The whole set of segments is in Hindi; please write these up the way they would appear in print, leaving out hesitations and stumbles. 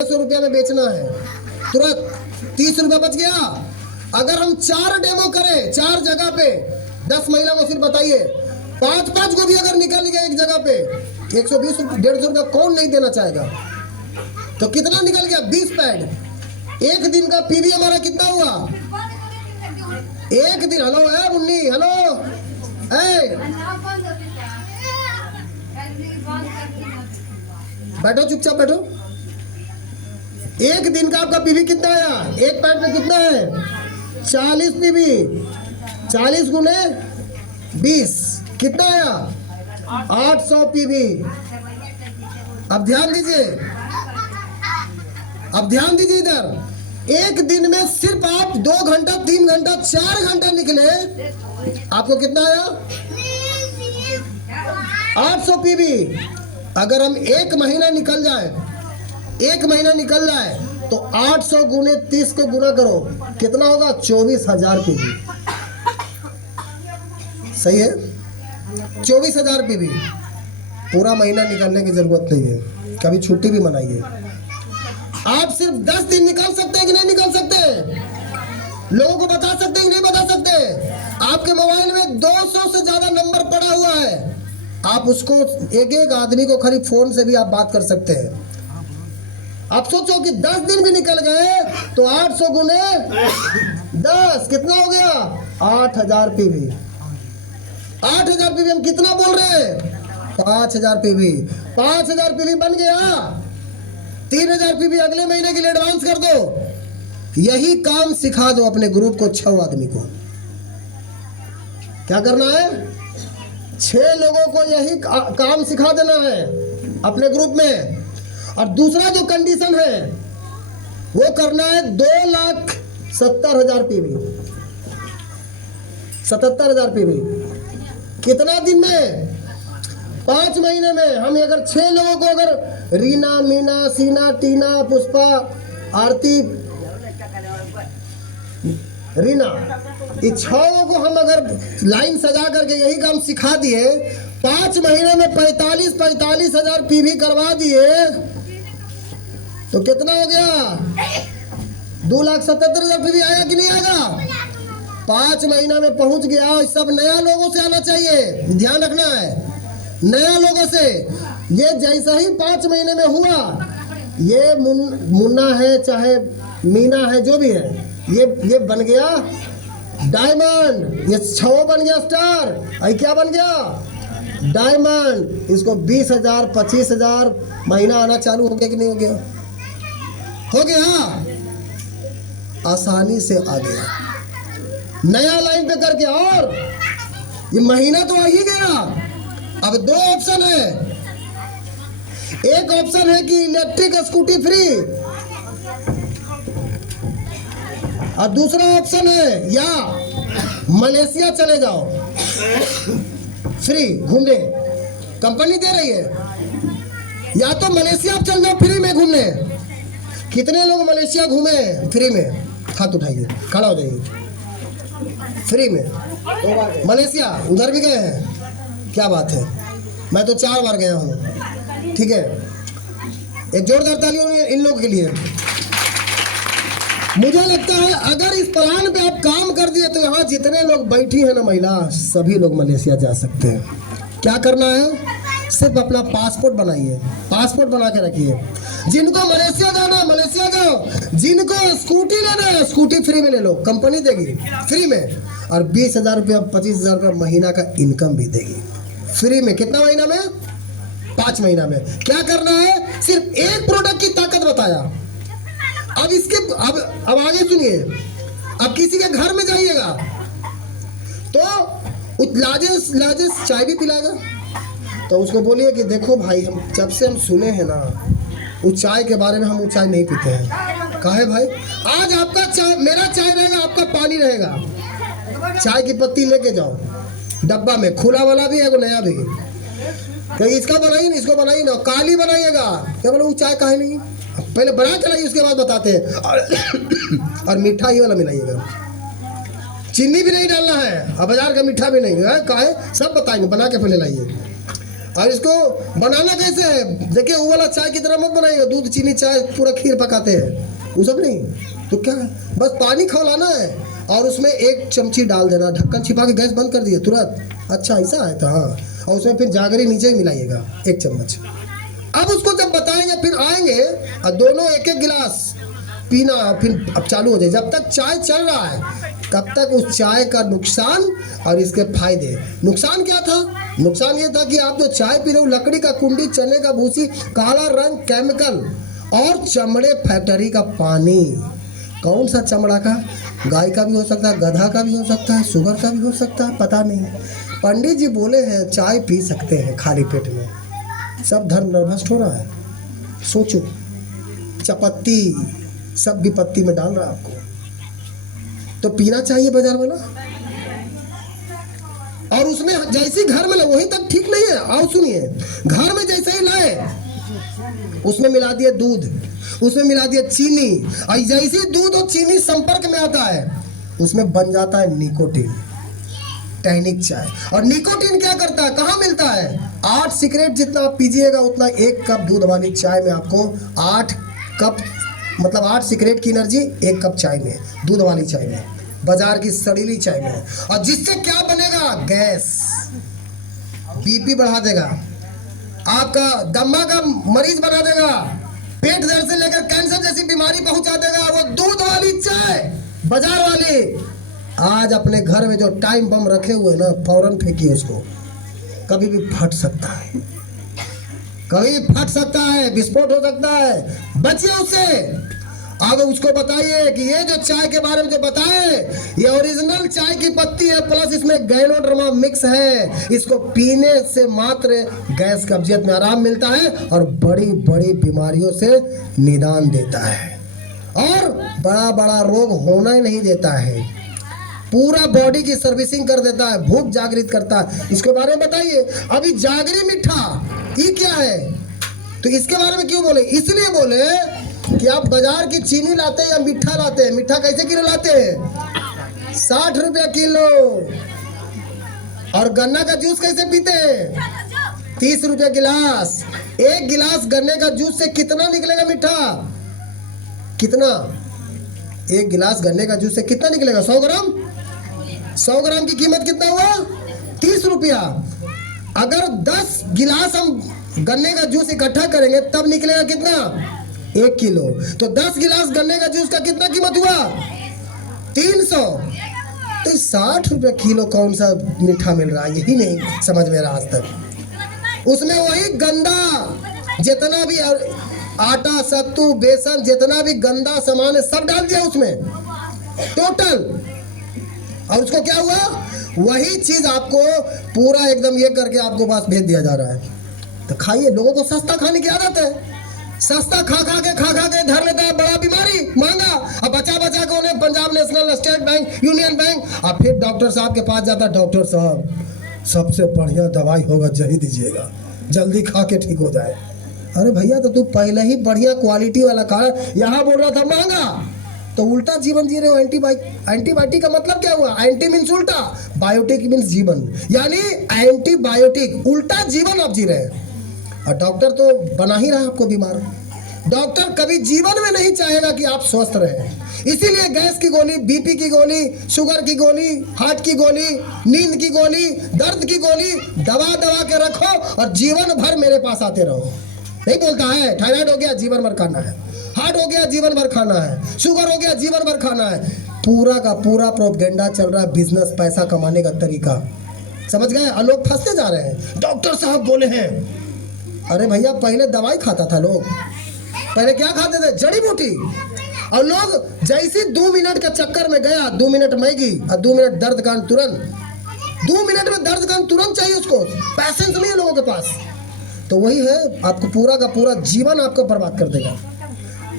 रुपया में बेचना है, तुरंत 30 रुपया बच गया। अगर हम 4 डेमो करें 4 जगह पे 10 महिला मशीन, बताइए 5-5 को भी अगर निकल गया एक जगह पे 120 रुपये 150 रुपया कौन नहीं देना चाहेगा। तो कितना निकल गया 20 पैड। एक दिन का पीवी हमारा कितना हुआ एक दिन। हेलो है मुन्नी, हेलो बैठो, चुपचाप बैठो। एक दिन का आपका पीवी कितना आया, एक पैड में कितना है 40 पीवी, 40 गुने 20 कितना आया 800 पीवी। अब ध्यान दीजिए, अब ध्यान दीजिए इधर। एक दिन में सिर्फ आप 2 घंटा 3 घंटा 4 घंटा निकले, आपको कितना आया 800 पीवी। अगर हम एक महीना निकल जाए, एक महीना निकल जाए तो 800 गुने 30 को गुना करो, कितना होगा 24,000 पीवी। सही है, 24,000 पीवी। पूरा महीना निकलने की जरूरत नहीं है, कभी छुट्टी भी मनाइए। आप सिर्फ 10 दिन निकाल सकते हैं कि नहीं निकाल सकते, लोगों को बता सकते हैं कि नहीं बता सकते। आपके मोबाइल में 200 से ज्यादा नंबर पड़ा हुआ है, आप उसको एक एक आदमी को खाली फोन से भी आप बात कर सकते हैं। आप सोचो कि 10 दिन भी निकल गए तो 800 गुने 10 कितना हो गया 8,000 पीवी। 8,000 पीवी हम कितना बोल रहे हैं 5,000 पीवी। 5,000 पीवी बन गया, 3,000 पीवी अगले महीने के लिए एडवांस कर दो। यही काम सिखा दो अपने ग्रुप को, 6 आदमी को। क्या करना है 6 लोगों को यही काम सिखा देना है अपने ग्रुप में। और दूसरा जो कंडीशन है वो करना है 2,70,000 पीवी, 77,000 पीवी। कितना दिन में 5 महीने में। हम अगर 6 लोगों को, अगर रीना, मीना, सीना, टीना, पुष्पा, आरती, रीना, ये 6 को हम अगर लाइन सजा करके यही काम सिखा दिए, 5 महीने में 45,000 पीवी करवा दिए, तो कितना हो गया 2,77,000 पीवी आया कि नहीं आएगा। 5 महीना में पहुंच गया। सब नया लोगों से आना चाहिए, ध्यान रखना है, नया लोगों से। ये जैसा ही 5 महीने में हुआ, ये मुन्ना है चाहे मीना है जो भी है, ये बन गया डायमंड, ये 6 बन गया स्टार। आई क्या बन गया डायमंड। इसको 20,000 25,000 महीना आना चालू हो गया कि नहीं हो गया, हो गया, आसानी से आ गया नया लाइन पे करके। और ये महीना तो आ ही गया। अब 2 ऑप्शन है, एक ऑप्शन है कि इलेक्ट्रिक स्कूटी फ्री, और दूसरा ऑप्शन है या मलेशिया चले जाओ फ्री घूमने, कंपनी दे रही है। या तो मलेशिया आप चल जाओ फ्री में घूमने। कितने लोग मलेशिया घूमे फ्री में, हाथ उठाइए, खड़ा हो जाइए। फ्री में मलेशिया उधर भी गए हैं, क्या बात है। मैं तो 4 बार गया हूँ, ठीक है। एक जोरदार तालियों इन लोगों के लिए। मुझे लगता है अगर इस प्लान पे आप काम कर दिए तो यहाँ जितने लोग बैठी हैं ना महिला, सभी लोग मलेशिया जा सकते हैं। क्या करना है, सिर्फ अपना पासपोर्ट बनाइए, पासपोर्ट बना के रखिए। जिनको मलेशिया जाना है मलेशिया जाओ, जिनको स्कूटी लेना है स्कूटी फ्री में ले लो, कंपनी देगी फ्री में। और 20,000 रुपया 25,000 रुपया महीना का इनकम भी देगी फ्री में। कितना महीना में 5 महीना में। क्या करना है, सिर्फ एक प्रोडक्ट की ताकत बताया। अब इसके अब आगे सुनिए। अब किसी के घर में जाइएगा तो लाजेस चाय भी पिलाएगा, तो उसको बोलिए कि देखो भाई, हम जब से हम सुने हैं ना वो चाय के बारे में, हम वो चाय नहीं पीते हैं। कहे भाई आज आपका चाय, मेरा चाय रहेगा, आपका पानी रहेगा। चाय की पत्ती लेके जाओ, डब्बा में खुला वाला भी है, वो नया भी। क्योंकि इसका बनाइए ना, इसको बनाइए ना, काली बनाइएगा। क्या बोले वो चाय काहे नहीं, पहले बना के लाइए, उसके बाद बताते हैं। और मीठा ही वाला मिलाइएगा, चीनी भी नहीं डालना है, और बाजार का मीठा भी नहीं है, काहे सब बताएंगे, बना के पहले लाइए। और इसको बनाना कैसे है? देखिए वो वाला चाय की तरह मत बनाइएगा, दूध चीनी चाय पूरा खीर पकाते हैं वो सब नहीं। तो क्या है, बस पानी खौलाना है और उसमें 1 चमची डाल देना, ढक्कन छिपा के गैस बंद कर दिए तुरंत। अच्छा ऐसा है तो हाँ, और उसमें फिर जागरी नीचे ही मिलाइएगा 1 चम्मच। अब उसको जब बताएंगे फिर आएंगे और दोनों 1-1 गिलास पीना, फिर अब चालू हो जाए। जब तक चाय चल रहा है तब तक उस चाय का नुकसान और इसके फायदे। नुकसान क्या था? नुकसान ये था कि आप जो चाय पी रहे हो, लकड़ी का कुंडी, चने का भूसी, काला रंग, केमिकल और चमड़े फैक्ट्री का पानी। कौन सा चमड़ा का? गाय का भी हो सकता है, गधा का भी हो सकता है, सुगर का भी हो सकता है, पता नहीं। पंडित जी बोले हैं चाय पी सकते हैं खाली पेट में। सब धर्म नर्भस्ट हो रहा है। सोचो, चपत्ती सब विपत्ति में डाल रहा है आपको, तो पीना चाहिए बाजार वाला। और उसमें जैसी घर में वही तक ठीक नहीं है। आओ सुनिए, घर में जैसे ही लाए उसमें मिला दिए दूध, उसमें मिला दिए चीनी, और जैसे दूध और चीनी संपर्क में आता है उसमें बन जाता है निकोटीन, टैनिक चाय। और निकोटीन क्या करता है, कहाँ मिलता है? 8 सिगरेट जितना आप पीजिएगा उतना 1 कप दूध वाली चाय में आपको 8 कप, मतलब 8 सिगरेट की एनर्जी 1 कप चाय में, दूध वाली चाय में, बाजार की सड़ीली चाय में। और जिससे क्या बनेगा? गैस, बीपी बढ़ा देगा, आपका दमा का मरीज बना देगा, पेट दर्द से लेकर कैंसर जैसी बीमारी पहुंचा देगा वो दूध वाली चाय, बाजार वाली। आज अपने घर में जो टाइम बम रखे हुए ना, फौरन फेंकिए उसको, कभी भी फट सकता है, कभी फट सकता है, विस्फोट हो सकता है, बचिए उससे। अब उसको बताइए कि ये जो चाय के बारे में जो बताए, ये ओरिजिनल चाय की पत्ती है, प्लस इसमें गैनोड्रमा मिक्स है। इसको पीने से मात्र गैस कब्जियत में आराम मिलता है और बड़ी बड़ी बीमारियों से निदान देता है और बड़ा बड़ा रोग होना ही नहीं देता है। पूरा बॉडी की सर्विसिंग कर देता है, भूख जागृत करता है। इसके बारे में बताइए। अभी जागरी मीठा ये क्या है? तो इसके बारे में क्यों बोले? इसलिए बोले कि आप बाजार की चीनी लाते हैं या मीठा लाते हैं। मीठा कैसे किलो लाते हैं? 60 रुपया किलो। और गन्ना का जूस कैसे पीते हैं? 30 रुपया गिलास। 1 गिलास गन्ने का जूस से कितना निकलेगा मीठा? कितना? 1 गिलास गन्ने का जूस से कितना निकलेगा? 100 ग्राम। 100 ग्राम की कीमत कितना हुआ? 30 रुपया। अगर 10 गिलास हम गन्ने का जूस इकट्ठा करेंगे तब निकलेगा कितना? 1 किलो। तो 10 गिलास गन्ने का जूस का कितना कीमत हुआ? 300। तो 60 रुपया किलो कौन सा मीठा मिल रहा है, यही नहीं समझ में रहा आज तक। उसमें वही गंदा जितना भी आटा, सत्तू, बेसन, जितना भी गंदा सामान है सब डाल दिया उसमें टोटल। और उसको क्या हुआ? वही चीज आपको पूरा एकदम ये करके आपको पास भेज दिया जा रहा है। तो खाइए। लोगों को सस्ता खाने की आदत है। सस्ता खा खा के धर लेता है बड़ा बीमारी, महंगा। अब बचा बचा के उन्हें Punjab national, state bank, union bank, और फिर डॉक्टर साहब के पास जाता है। डॉक्टर साहब सबसे बढ़िया दवाई होगा जही दीजिएगा, जल्दी खा के ठीक हो जाए। अरे भैया तो तू पहले ही बढ़िया क्वालिटी वाला खा, यहाँ बोल रहा था महंगा। तो उल्टा जीवन जी रहे हो। एंटीबायोटिक का मतलब क्या हुआ? एंटी मीन्स उल्टा, बायोटिक मीन्स जीवन, यानी एंटीबायोटिक उल्टा जीवन आप जी रहे हैं। और डॉक्टर तो बना ही रहा आपको बीमार। डॉक्टर कभी जीवन में नहीं चाहेगा कि आप स्वस्थ रहें। इसीलिए गैस की गोली, बीपी की गोली, शुगर की गोली, हार्ट की गोली, नींद की गोली, दर्द की गोली दबा दबा के रखो और जीवन भर मेरे पास आते रहो। नहीं बोलता है थायराइड हो गया जीवन भर खाना है, हार्ट हो गया जीवन भर खाना है, शुगर हो गया जीवन भर खाना है। पूरा का पूरा प्रोपेगेंडा चल रहा है, बिजनेस, पैसा कमाने का तरीका। समझ गए? और लोग फंसते जा रहे हैं। डॉक्टर साहब बोले हैं। अरे भैया पहले दवाई खाता था लोग, पहले क्या खाते थे? जड़ी बूटी। और लोग जैसे 2 मिनट का चक्कर में गया, 2 मिनट मैगी और 2 मिनट दर्द का तुरंत, 2 मिनट में दर्द का तुरंत चाहिए उसको, पैसेंस नहीं है लोगों के पास। तो वही है, आपको पूरा का पूरा जीवन आपको बर्बाद कर देगा।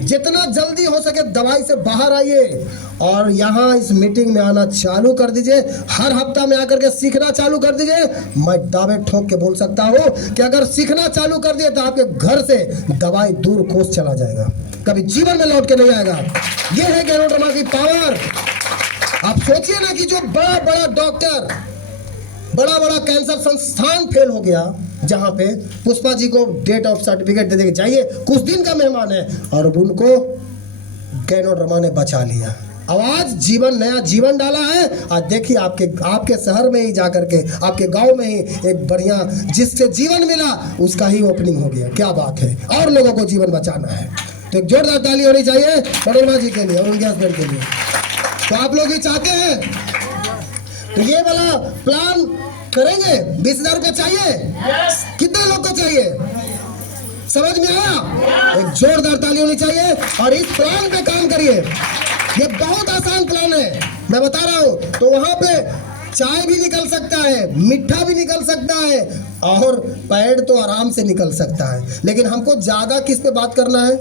जितना जल्दी हो सके दवाई से बाहर आइए और यहाँ इस मीटिंग में आना चालू कर दीजिए। हर हफ्ता में आकर के सीखना चालू कर दीजिए। मैं दावे ठोक के बोल सकता हूँ कि अगर सीखना चालू कर दिए तो आपके घर से दवाई दूर कोस चला जाएगा, कभी जीवन में लौट के नहीं आएगा। ये है गैनोड्रमा की पावर। आप सोचिए ना कि जो बड़ा बड़ा डॉक्टर, बड़ा बड़ा कैंसर संस्थान फेल हो गया, जहाँ पे पुष्पा जी को डेट ऑफ सर्टिफिकेट दे देके जाइए, कुछ दिन का मेहमान है, और उनको गैनो रमा ने बचा लिया। अब आज जीवन, नया जीवन डाला है। आज देखिए आपके शहर में ही जाकर के, आपके गांव में ही एक बढ़िया जिससे जीवन मिला उसका ही ओपनिंग हो गया। क्या बात है, और लोगों को जीवन बचाना है। तो एक जोरदार ताली होनी चाहिए मनोरमा जी के लिए और उनके हस्बैंड के लिए। तो आप लोग भी चाहते हैं तो ये वाला प्लान करेंगे। 20,000 रुपये चाहिए? कितने लोग को चाहिए? समझ में आया? एक जोरदार ताली होनी चाहिए और इस प्लान पे काम करिए। ये बहुत आसान प्लान है, मैं बता रहा हूँ। तो वहां पे चाय भी निकल सकता है, मीठा भी निकल सकता है, और पैड तो आराम से निकल सकता है। लेकिन हमको ज्यादा किस पे बात करना है?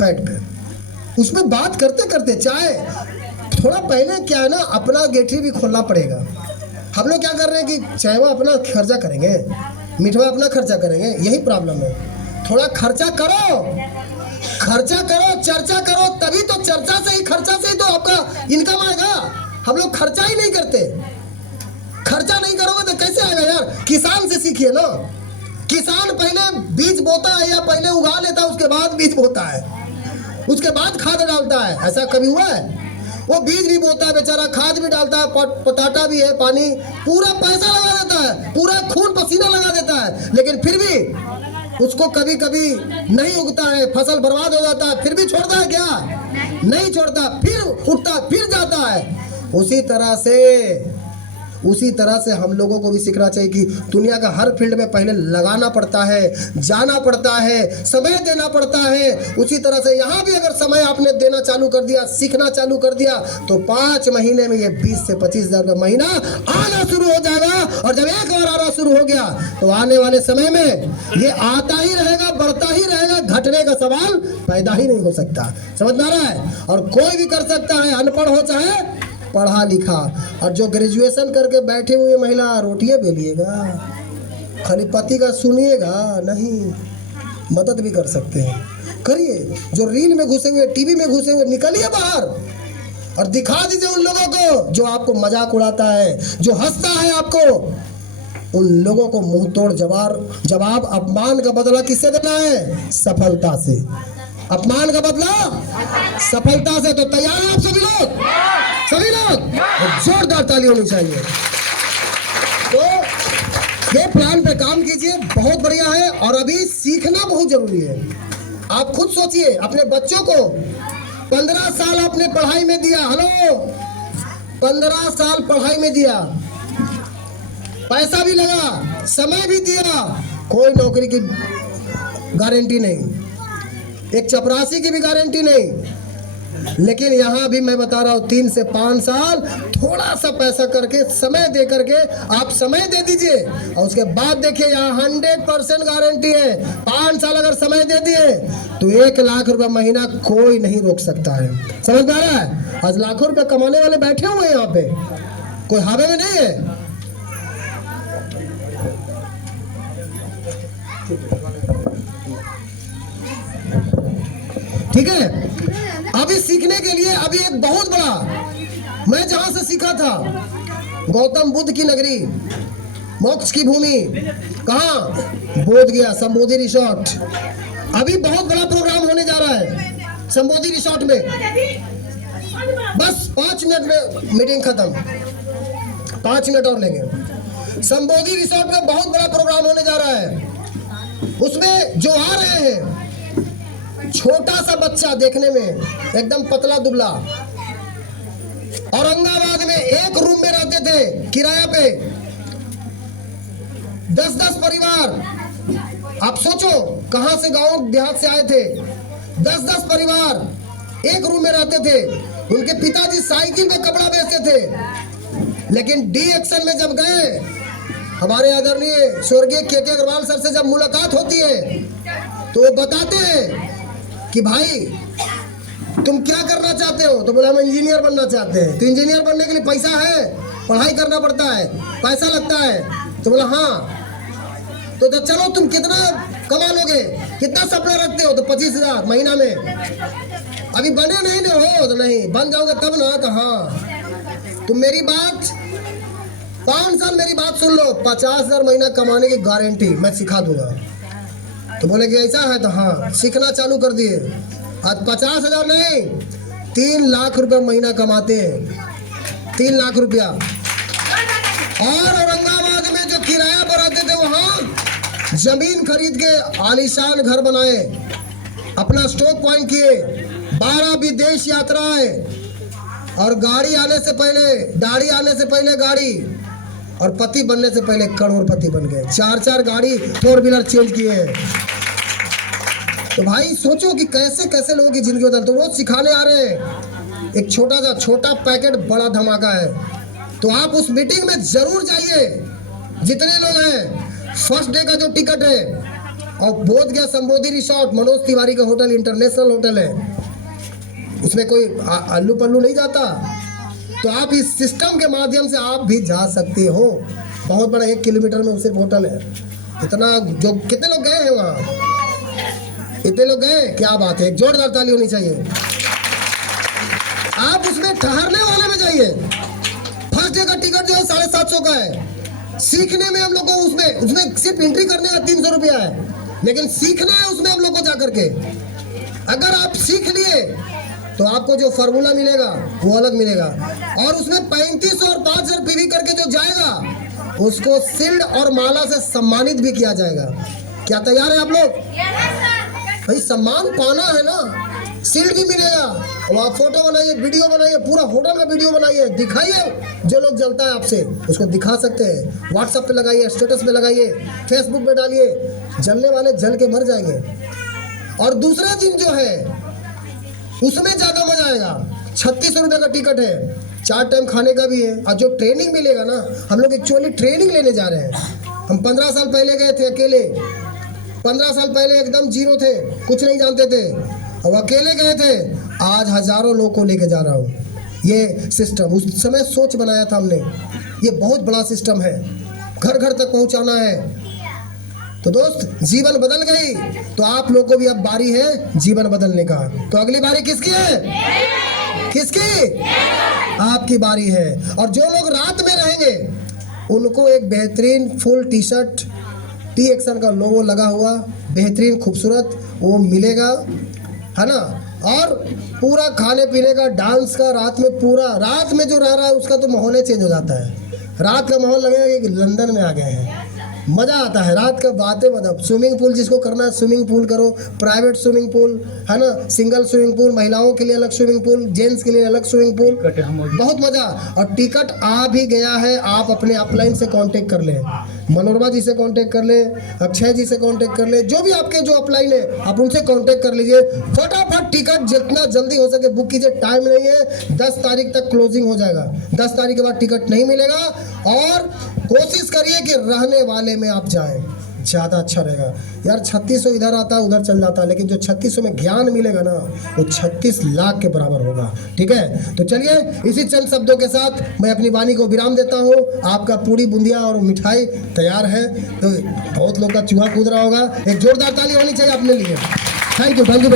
पैड पे। उसमें बात करते करते चाय थोड़ा पहले क्या है ना, अपना गेटरी भी खोलना पड़ेगा। हम लोग क्या कर रहे हैं कि चायवा अपना खर्चा करेंगे, मीठवा अपना खर्चा करेंगे, यही प्रॉब्लम है। थोड़ा खर्चा करो, चर्चा करो, तभी तो चर्चा से ही, खर्चा से ही तो आपका इनकम आएगा। हम लोग खर्चा ही नहीं करते। खर्चा नहीं करोगे तो कैसे आएगा यार? किसान से सीखिए ना। किसान पहले बीज बोता है या पहले उगा लेता है, उसके बाद बीज बोता है, उसके बाद खाद डालता है। ऐसा कभी हुआ है? वो बीज भी बोता है बेचारा, खाद भी डालता है, पटाटा भी है, पानी, पूरा पैसा लगा देता है, पूरा खून पसीना लगा देता है, लेकिन फिर भी उसको कभी कभी नहीं उगता है, फसल बर्बाद हो जाता है, फिर भी छोड़ता है क्या? नहीं छोड़ता, फिर उठता, फिर जाता है। उसी तरह से हम लोगों को भी सीखना चाहिए कि दुनिया का हर फील्ड में पहले लगाना पड़ता है, जाना पड़ता है, समय देना पड़ता है। उसी तरह से यहाँ भी अगर समय आपने देना चालू कर दिया, सीखना चालू कर दिया, तो 5 महीने में ये 20 से 25,000 का महीना आना शुरू हो जाएगा। और जब एक बार आना शुरू हो गया तो आने वाले समय में ये आता ही रहेगा, बढ़ता ही रहेगा, घटने का सवाल पैदा ही नहीं हो सकता। समझ में आ रहा है? और कोई भी कर सकता है, अनपढ़ हो चाहे पढ़ा लिखा। और जो ग्रेजुएशन करके बैठे हुए महिला, रोटियां बेलिएगा, खाली पति का सुनिएगा नहीं, मदद भी कर सकते हैं, करिए। जो रील में घुसे हुए, टीवी में घुसे हुए, निकलिए बाहर और दिखा दीजिए उन लोगों को जो आपको मजाक उड़ाता है, जो हंसता है आपको। उन लोगों को मुंह तोड़ जवाब अपमान का बदला किससे देना है? सफलता से। अपमान का बदला सफलता से। तो तैयार हैं आप सभी लोग? सभी लोग जोरदार ताली होनी चाहिए। तो ये प्लान पे काम कीजिए, बहुत बढ़िया है। और अभी सीखना बहुत जरूरी है। आप खुद सोचिए, अपने बच्चों को 15 साल आपने पढ़ाई में दिया, हेलो, 15 साल पढ़ाई में दिया, पैसा भी लगा, समय भी दिया, कोई नौकरी की गारंटी नहीं, एक चपरासी की भी गारंटी नहीं। लेकिन यहाँ भी मैं बता रहा हूँ 3 से 5 साल थोड़ा सा पैसा करके, समय दे करके आप समय दे दीजिए, और उसके बाद देखिए यहाँ 100% गारंटी है। 5 साल अगर समय दे दिए तो 1 लाख रुपए महीना कोई नहीं रोक सकता है। समझ में आ रहा है? आज लाखों रुपए कमाने वाले बैठे हुए हैं यहाँ पे, कोई हावे में नहीं है। ठीक है? अभी सीखने के लिए अभी एक बहुत बड़ा, मैं जहां से सीखा था, गौतम बुद्ध की नगरी, मोक्ष की भूमि, कहां? बोध गया, संबोधि रिसोर्ट। अभी बहुत बड़ा प्रोग्राम होने जा रहा है संबोधि रिसोर्ट में। बस 5 मिनट में मीटिंग खत्म, 5 मिनट और लेंगे। संबोधि रिसोर्ट में बहुत बड़ा प्रोग्राम होने जा रहा है। उसमें जो आ रहे हैं, छोटा सा बच्चा देखने में एकदम पतला दुबला, औरंगाबाद में एक रूम में रहते थे किराया पे, 10-10 परिवार। आप सोचो कहां से, गांव देहात से आए थे, 10-10 परिवार एक रूम में रहते थे। उनके पिताजी साइकिल पे कपड़ा बेचते थे। लेकिन डी एक्शन में जब गए, हमारे आदरणीय स्वर्गीय के अग्रवाल सर से जब मुलाकात होती है तो वो बताते हैं कि भाई तुम क्या करना चाहते हो? तो बोला हम इंजीनियर बनना चाहते हैं। तो इंजीनियर बनने के लिए पैसा है, पढ़ाई करना पड़ता है, पैसा लगता है। तो बोला हाँ। तो चलो तुम कितना कमा लोगे, कितना सपना रखते हो? तो 25,000 महीना में। अभी बने नहीं हो? तो नहीं, बन जाओगे तब ना। तो हाँ, तुम मेरी बात 5 साल मेरी बात सुन लो, 50,000 महीना कमाने की गारंटी मैं सिखा दूंगा। तो बोले कि ऐसा है, तो हाँ सीखना चालू कर दिए। आज 50,000 नहीं 3 लाख रुपए महीना कमाते हैं, 3 लाख रुपया। और औरंगाबाद में जो किराया पर रहते थे वहां जमीन खरीद के आलीशान घर बनाए, अपना स्टॉक पॉइंट किए, 12 विदेश यात्राएं, और गाड़ी आने से पहले, दाढ़ी आने से पहले गाड़ी, और पति बनने से पहले करोड़पति बन गए। 4 गाड़ी 4 व्हीलर चेंज किए हैं। तो भाई सोचो कि कैसे कैसे लोगों की जिंदगी बदल। तो वो सिखाने आ रहे हैं। एक छोटा पैकेट बड़ा धमाका है। तो आप उस मीटिंग में जरूर जाइए, जितने लोग हैं। फर्स्ट डे का जो टिकट है, और बोध गया संबोधि रिसोर्ट, मनोज तिवारी का होटल, इंटरनेशनल होटल है, उसमें कोई अल्लू पल्लू नहीं जाता। तो आप इस सिस्टम के माध्यम से आप भी जा सकते हो। बहुत बड़ा 1 किलोमीटर में सिर्फ होटल है। इतना जो कितने लोग गए हैं वहाँ? इतने लोग गए, क्या बात है, एक जोरदार ताली होनी चाहिए। आप उसमें ठहरने वाले में जाइए। फर्स्ट डे का टिकट जो है 750 का है। सीखने में हम लोग को उसमें सिर्फ एंट्री करने का 300 रुपया है, लेकिन सीखना है उसमें हम लोग को जाकर के। अगर आप सीख लिए तो आपको जो फार्मूला मिलेगा वो अलग मिलेगा। और उसमें 35 और 5,000 पीवी करके जो जाएगा उसको शिल्ड और माला से सम्मानित भी किया जाएगा। क्या तैयार है आप लोग? भाई सम्मान पाना है ना, शिल्ड भी मिलेगा। और आप फोटो बनाइए, वीडियो बनाइए, पूरा होटल का वीडियो बनाइए, दिखाइए। जो लोग जलता है आपसे उसको दिखा सकते हैं। व्हाट्सएप पे लगाइए, स्टेटस पे लगाइए, फेसबुक पे डालिए। जलने वाले जल के मर जाएंगे। और दूसरा दिन जो है उसमें ज्यादा मजा आएगा। 36 रुपए का टिकट है, 4 टाइम खाने का भी है। और जो ट्रेनिंग मिलेगा ना, हम लोग एक्चुअली ट्रेनिंग लेने जा रहे हैं। हम 15 साल पहले गए थे अकेले। 15 साल पहले एकदम जीरो थे, कुछ नहीं जानते थे, और अकेले गए थे। आज हजारों लोग को लेके जा रहा हूँ। ये सिस्टम उस समय सोच बनाया था हमने। ये बहुत बड़ा सिस्टम है, घर घर तक पहुंचाना है। तो दोस्त, जीवन बदल गई, तो आप लोग को भी अब बारी है जीवन बदलने का। तो अगली बारी किसकी है? किसकी? आपकी बारी है। और जो लोग रात में रहेंगे उनको एक बेहतरीन full T shirt, T action का लोगो लगा हुआ, बेहतरीन खूबसूरत वो मिलेगा, है ना। और पूरा खाने पीने का, डांस का, रात में पूरा, रात में जो रह रहा है उसका तो माहौल ही चेंज हो जाता है। रात का माहौल लगेगा कि लंदन में आ गए हैं। मज़ा आता है रात का, बातें मतलब। स्विमिंग पूल जिसको करना है स्विमिंग पूल करो, प्राइवेट स्विमिंग पूल, है ना, सिंगल स्विमिंग पूल, महिलाओं के लिए अलग स्विमिंग पूल, जेंट्स के लिए अलग स्विमिंग पूल, बहुत मज़ा। और टिकट आ भी गया है, आप अपने अपलाइन से कांटेक्ट कर लें, मनोरमा जी से कांटेक्ट कर ले, अक्षय जी से कांटेक्ट कर ले, जो भी आपके जो अपलाइन है आप उनसे कांटेक्ट कर लीजिए। फटाफट टिकट जितना जल्दी हो सके बुक कीजिए। टाइम नहीं है, 10 तारीख तक क्लोजिंग हो जाएगा। 10 तारीख के बाद टिकट नहीं मिलेगा। और कोशिश करिए कि रहने वाले में आप जाएं, ज़्यादा अच्छा रहेगा। यार 3600 इधर आता उधर चल जाता, लेकिन जो 3600 में ज्ञान मिलेगा ना वो 36 लाख के बराबर होगा। ठीक है, तो चलिए इसी चंद शब्दों के साथ मैं अपनी वाणी को विराम देता हूँ। आपका पूरी बूंदिया और मिठाई तैयार है। तो बहुत लोग का चूहा कूद रहा होगा, एक जोरदार ताली होनी चाहिए अपने लिए। Thank you, thank you.